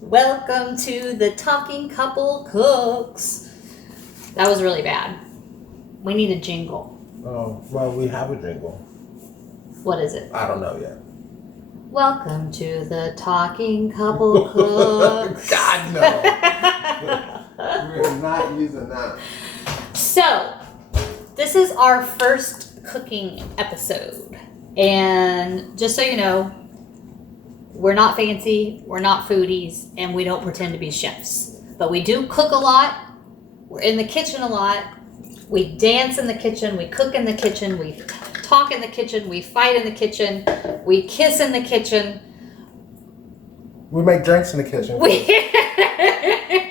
Welcome to the Talking Couple Cooks. That was really bad. We need a jingle. Oh, well, we have a jingle. What is it? I don't know yet. Welcome to the Talking Couple Cooks. God, no. We're not using that. So, this is our first cooking episode. And just so you know, we're not fancy, we're not foodies, and we don't pretend to be chefs. But we do cook a lot. We're in the kitchen a lot. We dance in the kitchen. We cook in the kitchen. We talk in the kitchen. We fight in the kitchen. We kiss in the kitchen. We make drinks in the kitchen.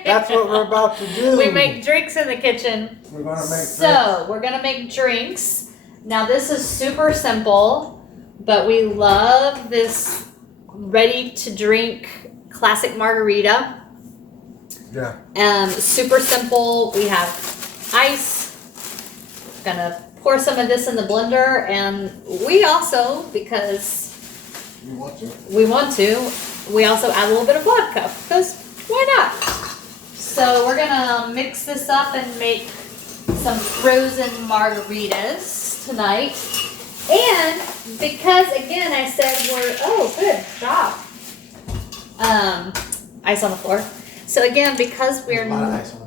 That's what we're about to do. We make drinks in the kitchen. We're going to make drinks. We're going to make drinks. Now, this is super simple, but we love this ready-to-drink classic margarita. Yeah. Super simple. We have ice. Gonna pour some of this in the blender, and we also, because we want to, we also add a little bit of vodka, because why not? So we're gonna mix this up and make some frozen margaritas tonight. And because, again, I said good job. Ice on the floor. So again, because we're,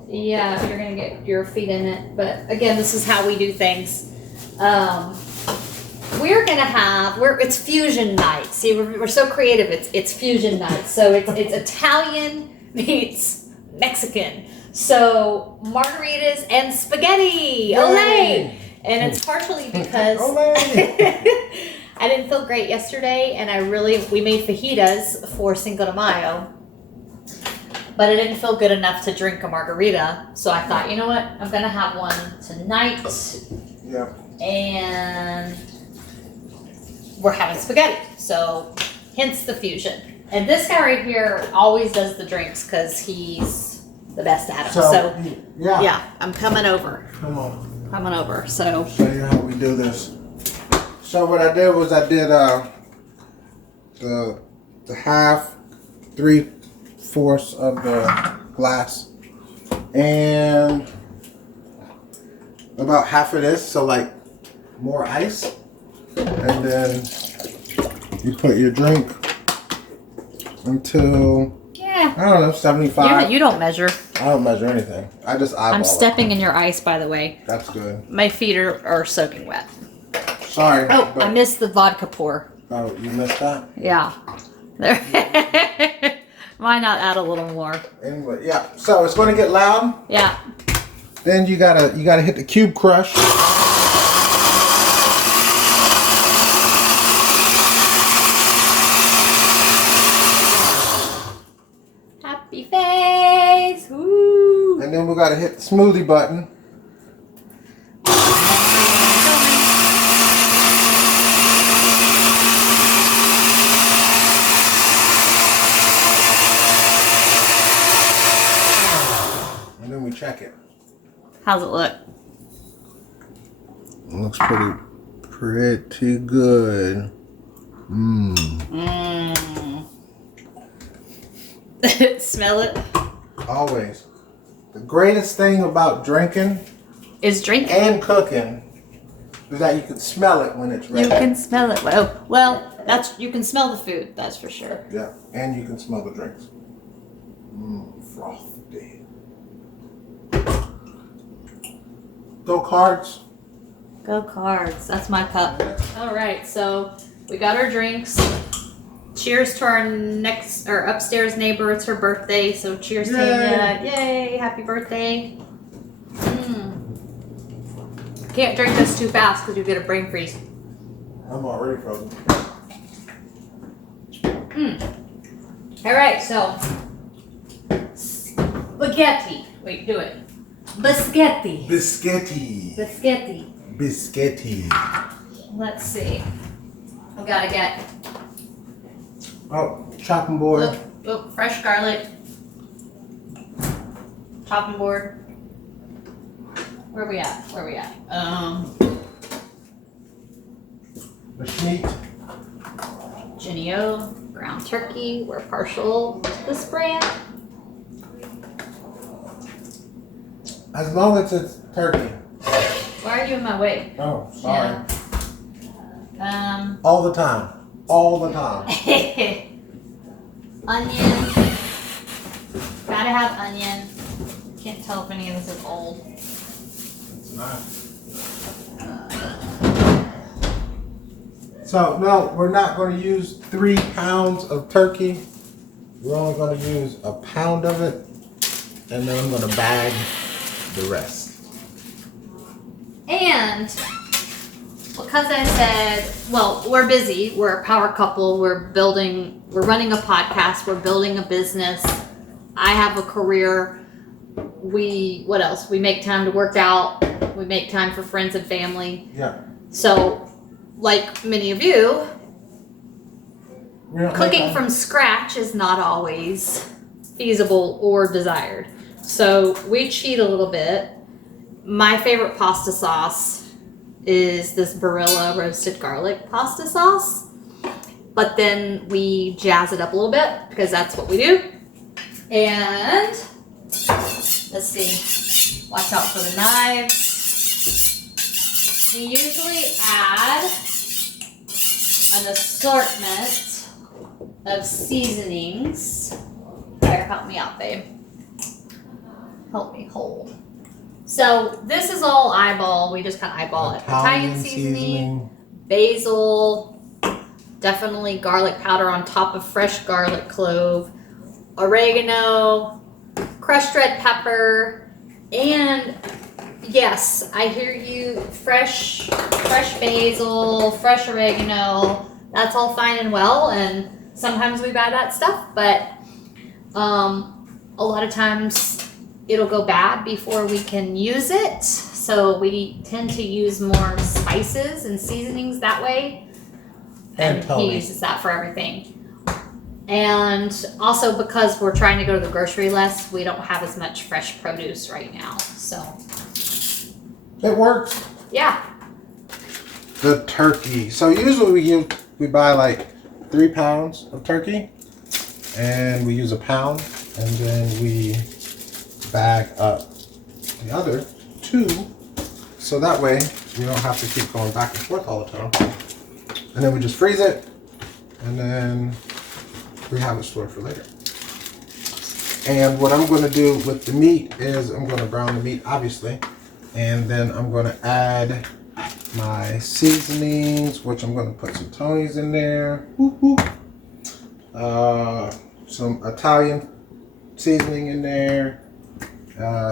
yeah, you're gonna get your feet in it. But again, this is how we do things. We're gonna have, it's fusion night. See, we're so creative. It's fusion night. So it's Italian meets Mexican. So margaritas and spaghetti. Olé! And it's partially because I didn't feel great yesterday, and we made fajitas for Cinco de Mayo, but I didn't feel good enough to drink a margarita, so I thought, you know what, I'm going to have one tonight. Yeah. And we're having spaghetti, so hence the fusion. And this guy right here always does the drinks because he's the best at them. So yeah, I'm coming over. Come on. Coming over, so show you how we do this. So what I did was I did the half, 3/4 of the glass, and about half of this, so like more ice, and then you put your drink until I don't know, 75. You don't measure. I don't measure anything. I just eyeball I'm stepping in your ice, by the way. That's good. My feet are soaking wet. Sorry. Oh, I missed the vodka pour. Oh, you missed that? Yeah. There. Why not add a little more? Anyway, yeah. So it's going to get loud. Yeah. Then you gotta hit the cube crush. Happy face. Woo. And then we gotta hit the smoothie button. And then we check it. How's it look? It looks pretty good. Smell it? Always. The greatest thing about drinking is drinking and cooking is that you can smell it when it's ready. You can smell it. Oh, well, you can smell the food, that's for sure. Yeah, and you can smell the drinks. Frothy. Go Cards. Go Cards. That's my cup. All right, so we got our drinks. Cheers to our upstairs neighbor. It's her birthday, so cheers, Tanya. Yay, happy birthday. Can't drink this too fast because you get a brain freeze. I'm already frozen. All right, so spaghetti. Wait, do it. Biscotti. Let's see. We gotta get. Oh, chopping board. Oh, fresh garlic. Chopping board. Where we at? The sheet. Jenny-O, ground turkey. We're partial to this brand. As long as it's turkey. Why are you in my way? Oh, sorry. Yeah. All the time. All the time. Onion. Gotta have onion. Can't tell if any of this is old. It's not. So, no, we're not going to use 3 pounds of turkey. We're only going to use a pound of it. And then I'm going to bag the rest. And because I said, well, we're busy. We're a power couple. We're running a podcast. We're building a business. I have a career. What else? We make time to work out. We make time for friends and family. Yeah. So, like many of you, cooking from scratch is not always feasible or desired. So we cheat a little bit. My favorite pasta sauce is this Barilla roasted garlic pasta sauce. But then we jazz it up a little bit because that's what we do. And let's see. Watch out for the knives. We usually add an assortment of seasonings. Better help me out, babe. Help me hold. So this is all eyeball. We just kind of eyeball it. Italian seasoning, basil, definitely garlic powder on top of fresh garlic clove, oregano, crushed red pepper, and yes, I hear you, fresh basil, fresh oregano. That's all fine and well, and sometimes we buy that stuff, but a lot of times it'll go bad before we can use it. So we tend to use more spices and seasonings that way. And he uses that for everything. And also because we're trying to go to the grocery less, we don't have as much fresh produce right now. So it works. Yeah. The turkey. So usually we buy like 3 pounds of turkey, and we use a pound, and then we bag up the other 2, so that way we don't have to keep going back and forth all the time. And then we just freeze it, and then we have it stored for later. And what I'm going to do with the meat is I'm going to brown the meat, obviously, and then I'm going to add my seasonings, which I'm going to put some Tony's in there, some Italian seasoning in there,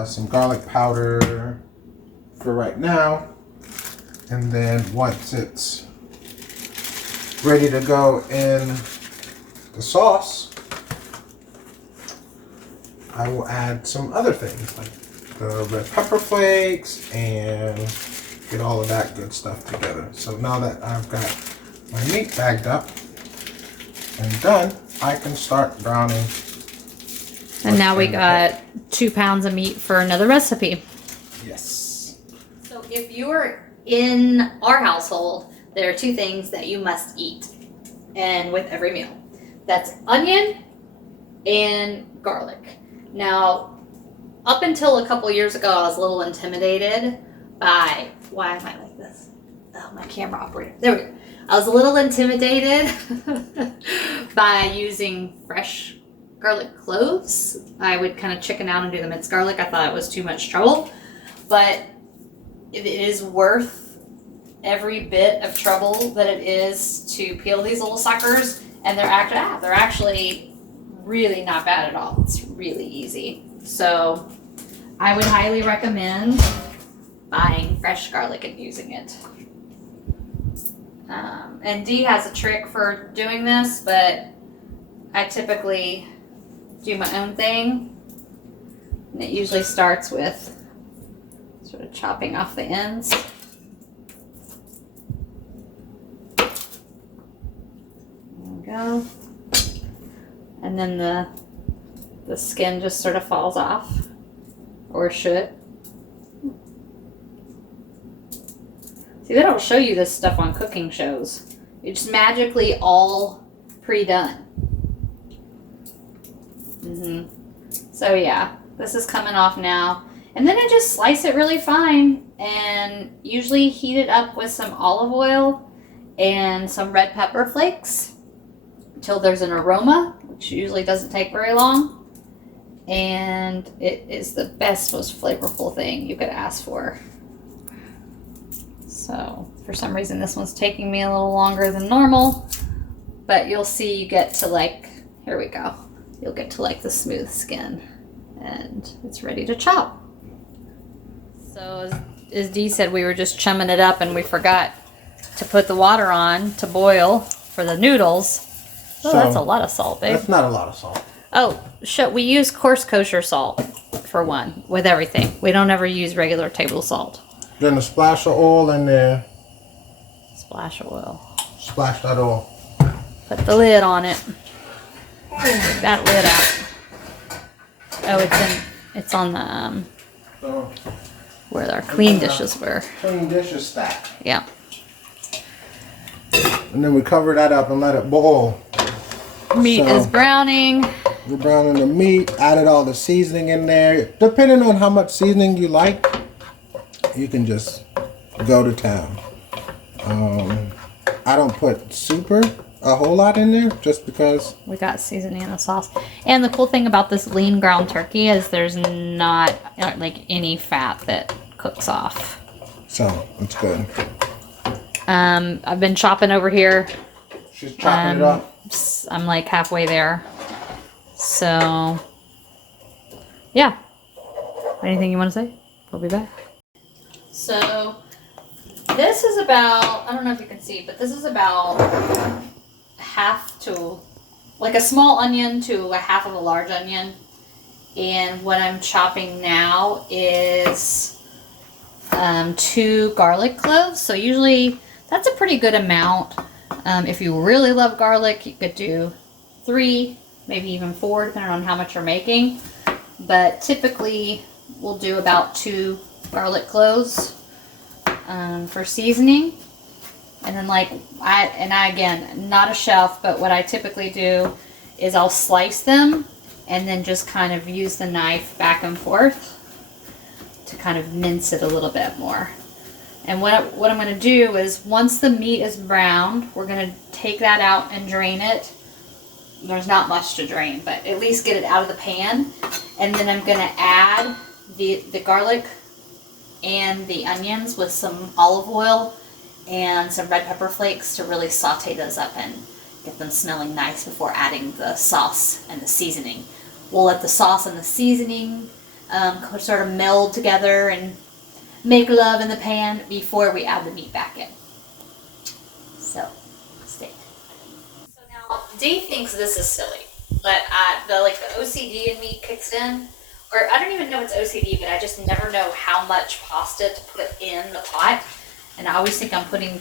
some garlic powder for right now, and then once it's ready to go in the sauce, I will add some other things like the red pepper flakes and get all of that good stuff together. So now that I've got my meat bagged up and done, I can start browning. And now we got 2 pounds of meat for another recipe. Yes. So if you're in our household, there are 2 things that you must eat, and with every meal. That's onion and garlic. Now, up until a couple years ago, I was a little intimidated by, why am I like this? Oh, my camera operator. There we go. I was a little intimidated by using fresh garlic cloves. I would kind of chicken out and do the minced garlic. I thought it was too much trouble, but it is worth every bit of trouble that it is to peel these little suckers, and they're actually really not bad at all. It's really easy. So I would highly recommend buying fresh garlic and using it. And Dee has a trick for doing this, but I typically do my own thing. And it usually starts with sort of chopping off the ends. There we go. And then the skin just sort of falls off, or should. See, they don't show you this stuff on cooking shows. It just magically all pre-done. So yeah, this is coming off now. And then I just slice it really fine and usually heat it up with some olive oil and some red pepper flakes until there's an aroma, which usually doesn't take very long. And it is the best, most flavorful thing you could ask for. So for some reason this one's taking me a little longer than normal, but you'll see you get to like, here we go. You'll get to like the smooth skin and it's ready to chop. So as Dee said, we were just chumming it up and we forgot to put the water on to boil for the noodles. Oh, so that's a lot of salt, babe. That's not a lot of salt. Oh, we use coarse kosher salt for one with everything. We don't ever use regular table salt. Then a splash of oil in there. Splash of oil. Splash that oil. Put the lid on it. Take that lid out. Oh, it's on the So, where our clean dishes were. clean dishes stack. Yeah. And then we cover that up and let it boil. Meat is browning. We're browning the meat, added all the seasoning in there. Depending on how much seasoning you like, you can just go to town. I don't put a whole lot in there just because. We got seasoning in the sauce. And the cool thing about this lean ground turkey is there's not like any fat that cooks off. So, it's good. I've been chopping over here. She's chopping it up. I'm like halfway there. So, yeah. Anything you want to say? We'll be back. So, this is about, I don't know if you can see, but this is about half to, like a small onion to a half of a large onion. And what I'm chopping now is 2 garlic cloves. So usually that's a pretty good amount. If you really love garlic, you could do 3, maybe even 4, depending on how much you're making. But typically we'll do about 2 garlic cloves for seasoning. And then like, I again, not a chef, but what I typically do is I'll slice them and then just kind of use the knife back and forth to kind of mince it a little bit more. And what I'm going to do is once the meat is browned, we're going to take that out and drain it. There's not much to drain, but at least get it out of the pan. And then I'm going to add the garlic and the onions with some olive oil and some red pepper flakes to really saute those up and get them smelling nice before adding the sauce and the seasoning. We'll let the sauce and the seasoning sort of meld together and make love in the pan before we add the meat back in. So, stay. So now, Dee thinks this is silly, but the OCD in me kicks in. Or I don't even know it's OCD, but I just never know how much pasta to put in the pot. And I always think I'm putting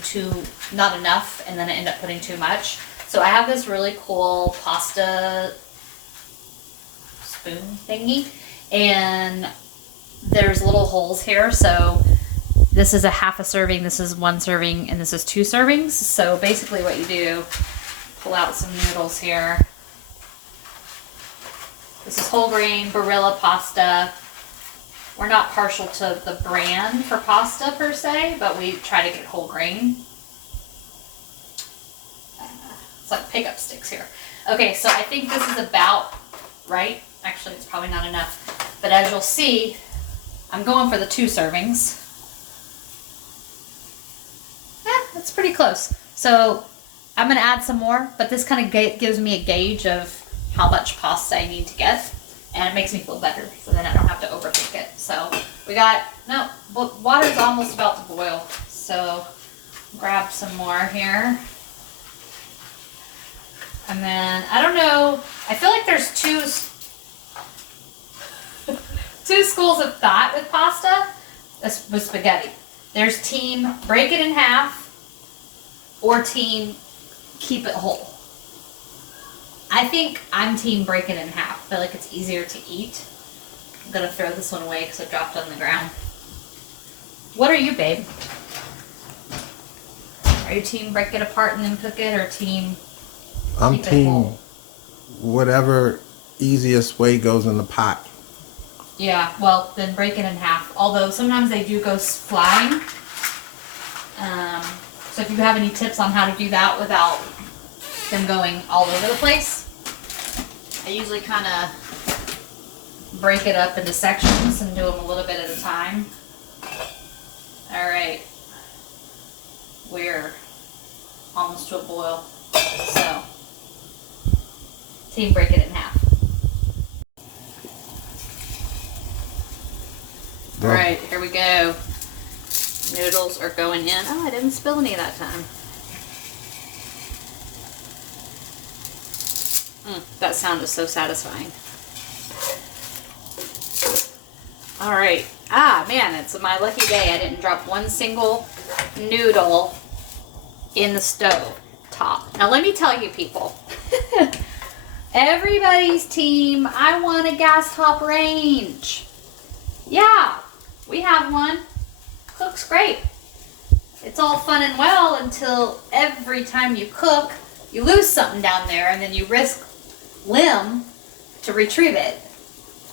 not enough, and then I end up putting too much. So I have this really cool pasta spoon thingy, and there's little holes here. So this is a half a serving, this is 1 serving, and this is 2 servings. So basically what you do, pull out some noodles here. This is whole grain Barilla pasta. We're not partial to the brand for pasta per se, but we try to get whole grain. It's like pickup sticks here. Okay, so I think this is about right. Actually, it's probably not enough. But as you'll see, I'm going for the 2 servings. That's pretty close. So I'm going to add some more, but this kind of gives me a gauge of how much pasta I need to get. And it makes me feel better, so then I don't have to overthink it. So water's almost about to boil. So grab some more here. And then, I don't know, I feel like there's two schools of thought with pasta, with spaghetti. There's team break it in half, or team keep it whole. I think I'm team break it in half. I feel like it's easier to eat. I'm gonna throw this one away because it dropped on the ground. What are you, babe? Are you team break it apart and then cook it, or team I'm keep it team whole. whatever easiest way goes in the pot. Yeah, well, then break it in half. Although sometimes they do go flying. So if you have any tips on how to do that without them going all over the place, I usually kind of break it up into sections and do them a little bit at a time. All right, we're almost to a boil, so team break it in half. All right, here we go. Noodles are going in. Oh, I didn't spill any that time. That sound is so satisfying. All right. Ah, man, it's my lucky day. I didn't drop one single noodle in the stove top. Now, let me tell you, people. Everybody's team, I want a gas top range. Yeah, we have one. Cooks great. It's all fun and well until every time you cook, you lose something down there and then you risk limb to retrieve it.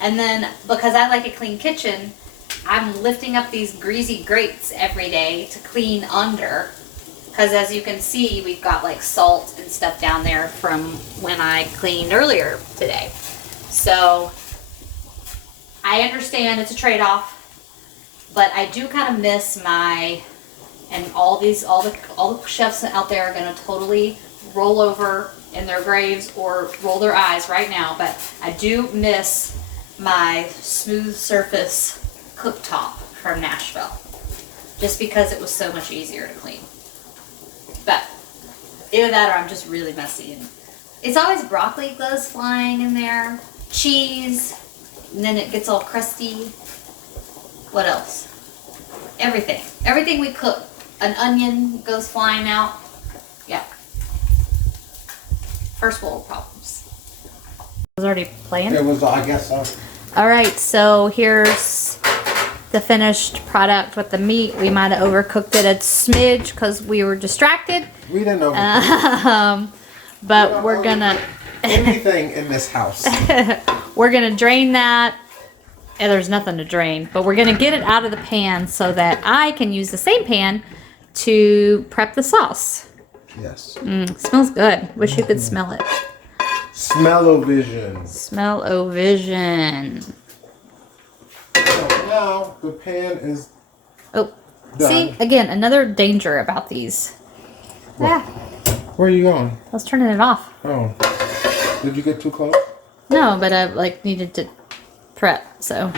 And then because I like a clean kitchen, I'm lifting up these greasy grates every day to clean under. Because as you can see, we've got like salt and stuff down there from when I cleaned earlier today. So I understand it's a trade-off. But I do kind of miss and all the chefs out there are gonna totally roll over in their graves or roll their eyes right now, but I do miss my smooth surface cooktop from Nashville. Just because it was so much easier to clean. But either that or I'm just really messy. And it's always broccoli goes flying in there, cheese, and then it gets all crusty. What else? Everything. Everything we cook. An onion goes flying out. Yeah. First world problems. I was already playing? It was, I guess so. Alright, so here's the finished product with the meat. We might have overcooked it a smidge because we were distracted. We didn't overcook. But we're gonna... anything in this house. We're gonna drain that. And there's nothing to drain, but we're gonna get it out of the pan so that I can use the same pan to prep the sauce. Yes. Smells good. Wish you could smell it. Smell-o-vision. Smell-o-vision. So now the pan is Oh, done. see, again, another danger about these. What? Where are you going? I was turning it off. Oh. Did you get too close? No, but I needed to prep, so.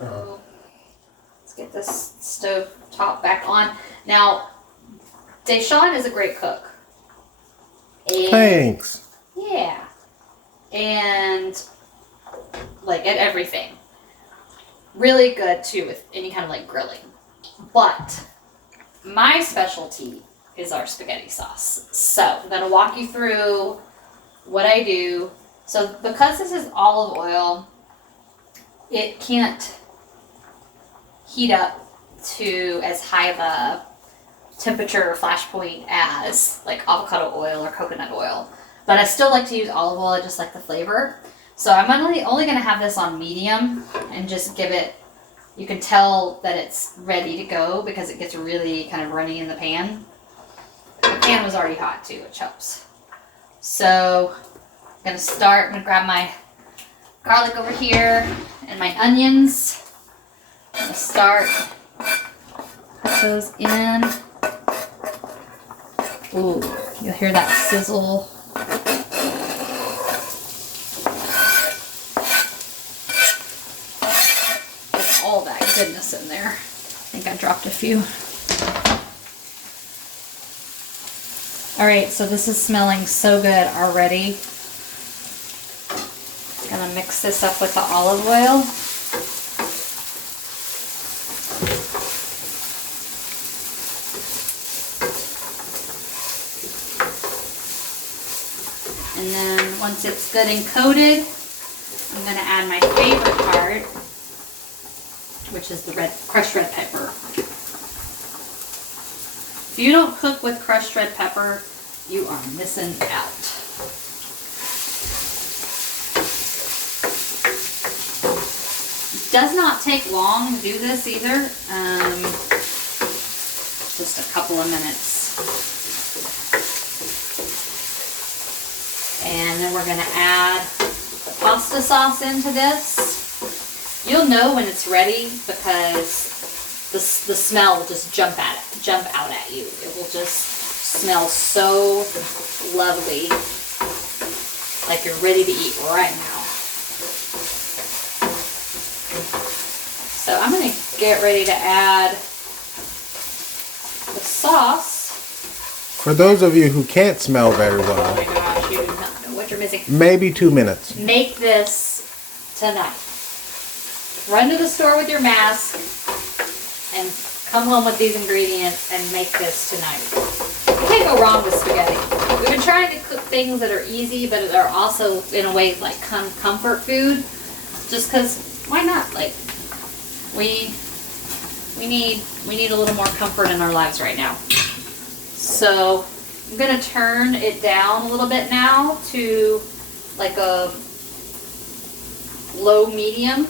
Let's get this stove top back on. Now, Deshaun is a great cook. And Thanks. yeah. And like at everything. Really good too with any kind of like grilling. But my specialty is our spaghetti sauce. So I'm gonna walk you through what I do. So because this is olive oil, it can't heat up to as high of a temperature or flash point as like avocado oil or coconut oil. But I still like to use olive oil, I just like the flavor. So I'm only going to have this on medium and just give it, you can tell that it's ready to go because it gets really kind of runny in the pan. The pan was already hot too, which helps. So I'm going to grab my garlic over here and my onions. I'm going to put those in. Ooh, you'll hear that sizzle. Get all that goodness in there. I think I dropped a few. Alright, so this is smelling so good already. Gonna mix this up with the olive oil. And then once it's good and coated, I'm gonna add my favorite part, which is the crushed red pepper. If you don't cook with crushed red pepper, you are missing out. Does not take long to do this either. Just a couple of minutes. And then we're going to add the pasta sauce into this. You'll know when it's ready because the smell will just jump out at you. It will just smell so lovely, like you're ready to eat right now. So I'm going to get ready to add the sauce. For those of you who can't smell very Oh my well, gosh, you do not know what you're missing. maybe 2 minutes. Make this tonight. Run to the store with your mask and come home with these ingredients and make this tonight. You can't go wrong with spaghetti. We've been trying to cook things that are easy, but are also in a way like comfort food. Just because, why not? Like, we need a little more comfort in our lives right now. So I'm gonna turn it down a little bit now to like a low medium.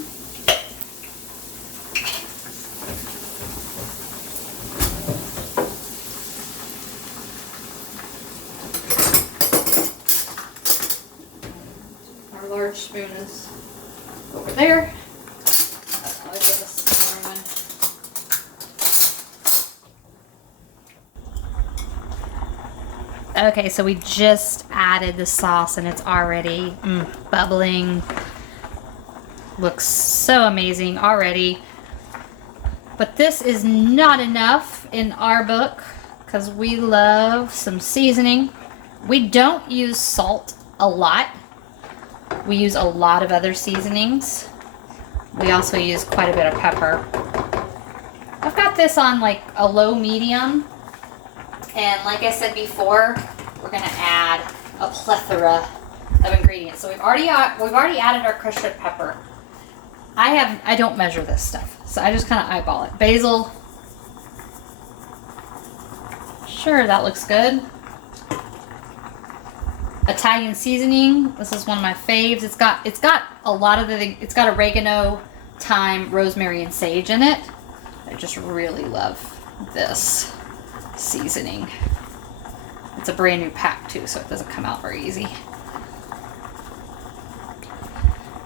Our large spoon is over there. I'll give us some more one. Okay, so we just added the sauce and it's already bubbling. Looks so amazing already. But this is not enough in our book because we love some seasoning. We don't use salt a lot. We use a lot of other seasonings. We also use quite a bit of pepper. I've got this on like a low medium. And like I said before, we're gonna add a plethora of ingredients. So we've already added our crushed red pepper. I don't measure this stuff, so I just kind of eyeball it. Basil. Sure, that looks good. Italian seasoning. This is one of my faves. It's got a lot of it's got oregano, thyme, rosemary, and sage in it. I just really love this seasoning. It's a brand new pack too, so it doesn't come out very easy.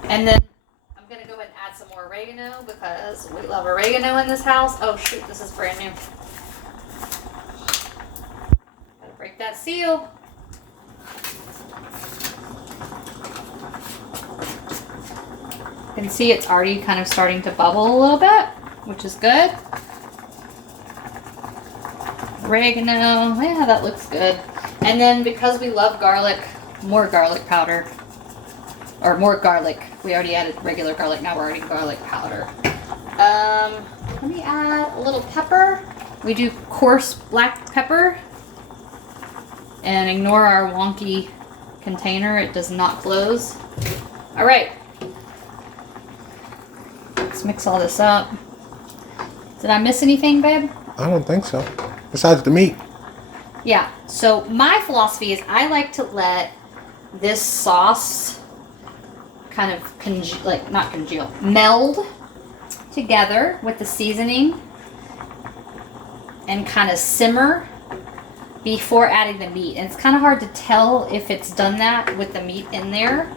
And then I'm gonna go ahead and add some more oregano because we love oregano in this house. Oh shoot, this is brand new. Gotta break that seal. You can see it's already kind of starting to bubble a little bit, which is good. Oregano, yeah, that looks good. And then because we love garlic, more garlic powder. Or more garlic. We already added regular garlic, now we're adding garlic powder. Let me add a little pepper. We do coarse black pepper. And ignore our wonky container, it does not close. All right. Let's mix all this up. Did I miss anything, babe? I don't think so. Besides the meat. Yeah, so my philosophy is I like to let this sauce kind of meld together with the seasoning and kind of simmer before adding the meat. And it's kind of hard to tell if it's done that with the meat in there.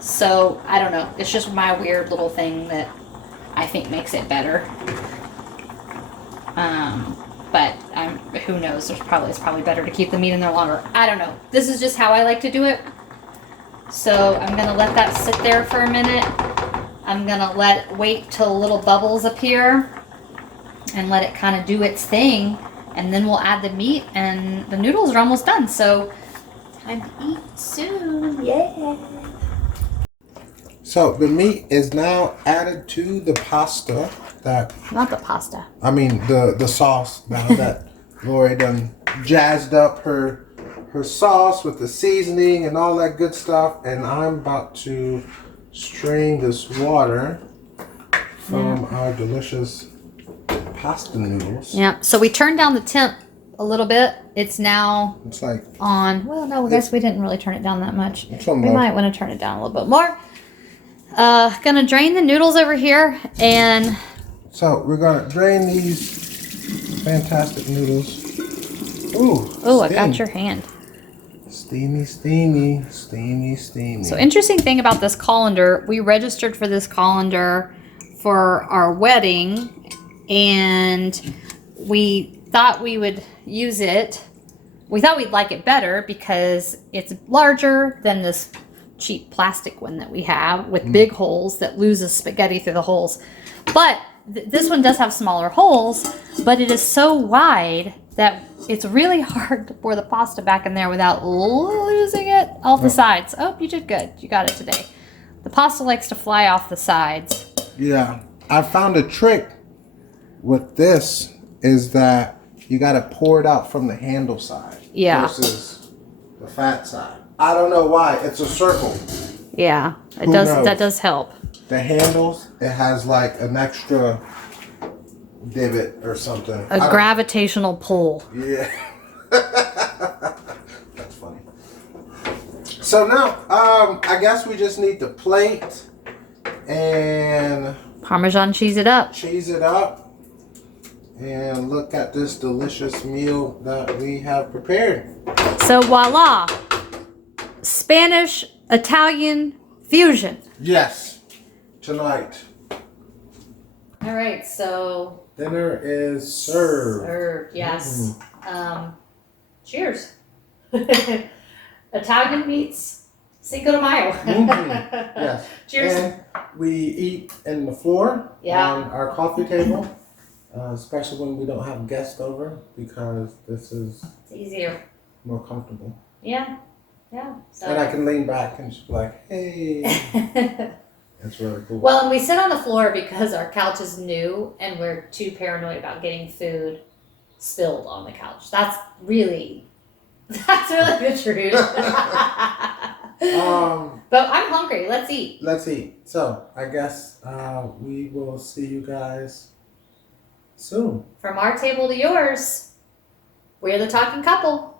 So, I don't know. It's just my weird little thing that I think makes it better. But who knows? It's probably better to keep the meat in there longer. I don't know. This is just how I like to do it. So I'm gonna let that sit there for a minute. I'm gonna wait till little bubbles appear and let it kind of do its thing. And then we'll add the meat and the noodles are almost done. So time to eat soon. Yeah. So the meat is now added to the pasta Not the pasta. I mean the sauce now that Lori done jazzed up her sauce with the seasoning and all that good stuff, and I'm about to strain this water from our delicious pasta noodles. Yeah. So we turned down the temp a little bit. It's now like on. Well, no, I guess we didn't really turn it down that much. It's We on low. might want to turn it down a little bit more. Gonna drain the noodles over here and So we're gonna drain these fantastic noodles. Ooh. oh, I steam. got your hand. Steamy, steamy, steamy, steamy. So interesting thing about this colander, we registered for this colander for our wedding, and we thought we would use it. We thought we'd like it better because it's larger than this cheap plastic one that we have with big holes that loses spaghetti through the holes. But this one does have smaller holes, but it is so wide that it's really hard to pour the pasta back in there without losing it off the sides. Oh, you did good. You got it today. The pasta likes to fly off the sides. Yeah. I found a trick with this is that you got to pour it out from the handle side versus the fat side. I don't know why. It's a circle. Yeah, it Who does. knows? That does help. The handles, it has like an extra divot or something. A gravitational pull. Yeah. That's funny. So now, I guess we just need the plate and Parmesan cheese it up. cheese it up and look at this delicious meal that we have prepared. So voila, Spanish Italian fusion. Yes, tonight All right, so dinner is served. yes. Cheers. Italian meets Cinco de Mayo. Yes. Cheers. And we eat in the floor on our coffee table, especially when we don't have guests over because this is It's easier. more comfortable. Yeah. Yeah. So. And I can lean back and just be like, hey. That's really cool. Well, and we sit on the floor because our couch is new and we're too paranoid about getting food spilled on the couch. That's really the truth. But I'm hungry. Let's eat. Let's eat. So I guess we will see you guys soon. From our table to yours, we're the talking couple.